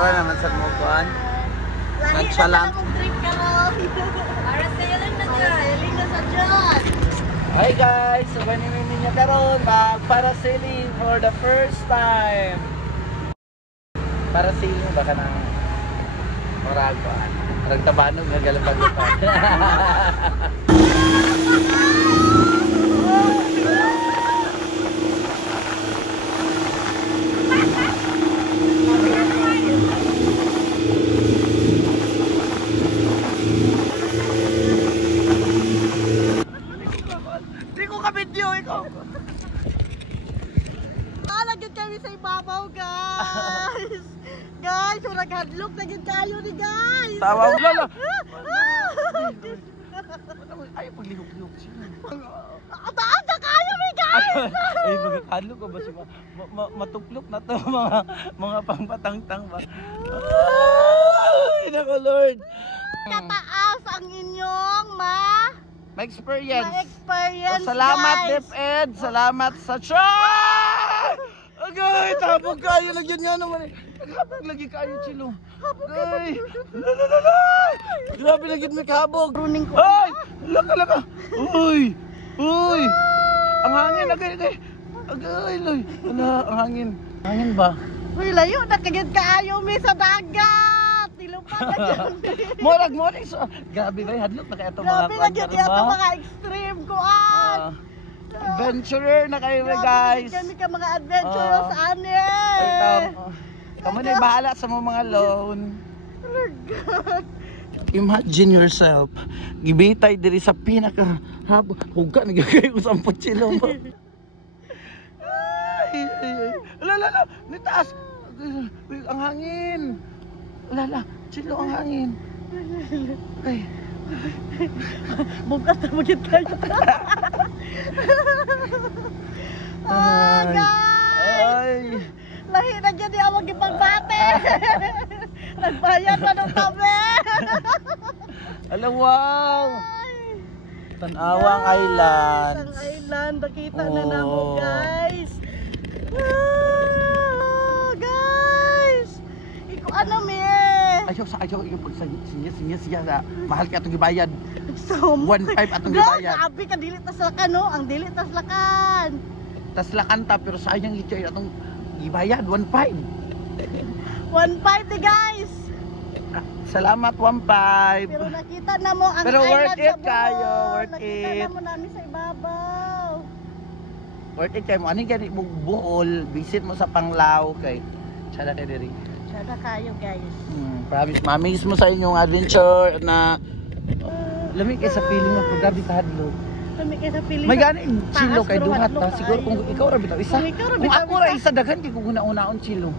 Mura naman sa mukuan. Nagsalang. Trip ka ron. Para sailing na dyan. Sailing na sa dyan. Hi guys! So, ganyan niya karon mag-parasailing for the first time. Parasailing baka ng Moraguan. Ragtabanog nga galapag-lapag. Video ikaw. Lagyan kami sa ibabaw, guys. Guys, naghadlok na yun kayo ni guys. Tawag lalo. Ay, paglihok-lihok siya. Taas na kayo ni guys. Ay, magkakadlok ko ba siya? Matuklok na to mga pangpatangtang ba? Ay, nako Lord. Kataas ang inyong Ma-experience. Ma-experience, Salamat, guys. DepEd. Salamat sa chat! Agay, tabog kayo. Lagyan nga naman eh. Naghabog lagi kayo, Chilo. Ay, lalalala. Grabe lagyan may kabog. Runing ko. Ay, laka. Uy, uy. Ang hangin, agay. Agay, loy. Wala, ang hangin. Hangin ba? Uy, layo na kagad kaayo mi sa dagat. Tilupad na dyan. Morag. So, grabe ba, hadlok na kayo itong mga Grabe na dyan ito mga extreme kuan. Adventurer na kayo guys. Kami ka mga adventurous ani. Kamu na bahala sa mga loan. Imagine yourself, gibitay diri sa pinaka habo. Huga nagagay ko sa silong. Ay. Lala, nitaas. Ang hangin. Lala, chilo ang hangin. Ay. Bukas na magit tayo. Guys! Ay! Lahi na dyan yung awag ipagbate! Nagbayad pa nung tabi! Alam, wow! Tanawang Island! Ang island, nakita na namo guys! Guys! Iko ano Ayaw yung sinya mahal ka itong gibayad. So, 1.5 atong gibayad. Grabe ka, dili tas lakan no? Ang dili tas lakan. Tas lakan ta, pero sayang ito atong gibayad, 1.5. 1.5 guys. Salamat, 1.5. Pero nakita na mo ang pero island worth it sa kayo, buhol. worth Nakita it. na mo namin sa ibabaw. Worth it kayo mo. Ano gani mo Bohol, visit mo sa Panglao kay Tsada kay diri. Tsada kayo guys. Promise, mamiss mo sa inyong adventure na lamig kay sa feeling mo pag gabi kahadlok. Kami kayo sa feeling. May ganing chilo kay pero duhat hadlok ta. Siguro kung ikaw ra bitaw isa. Kung ako ra isa daghan kay kung una-unaon chilo.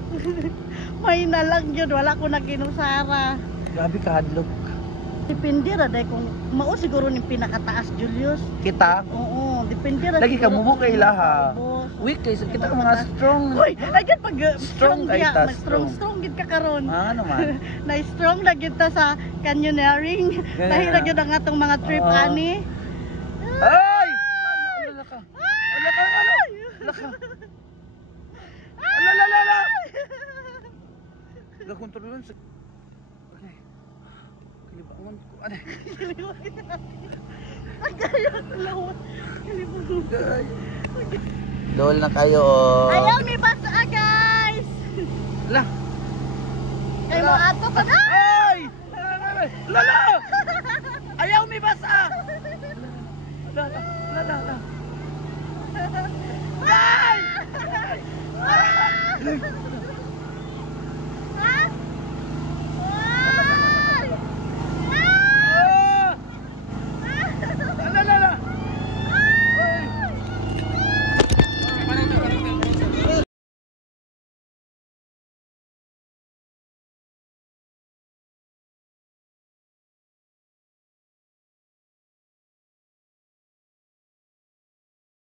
May nalang yun, wala ko naginusara. Grabe kahadlok. Depende ra dahil kung mao siguro ni pinakataas Julius. Kita, Oo, depende ra. lagi ka siguro mubo kung kay laha. boss. Weak kay kita ka mga strong. Uy, agad pag Strong kay diha, ta, mas strong gid ka karon. Ano man. Na strong na gid ta sa canyoneering. Dahil ra gyud ang atong mga trip ani. Ay! Ala ka. Ala ka ano? Ala ka. Ala. Ga kontrolon sa. Okay. Kalibangon ko. Ano? Agad lawat. Kalibangon. Dol na kayo. Ayaw mi basa guys. Ala. Kay mo ato pa na. Ay! Lala! Ayaw mi basa. Lala. Ay!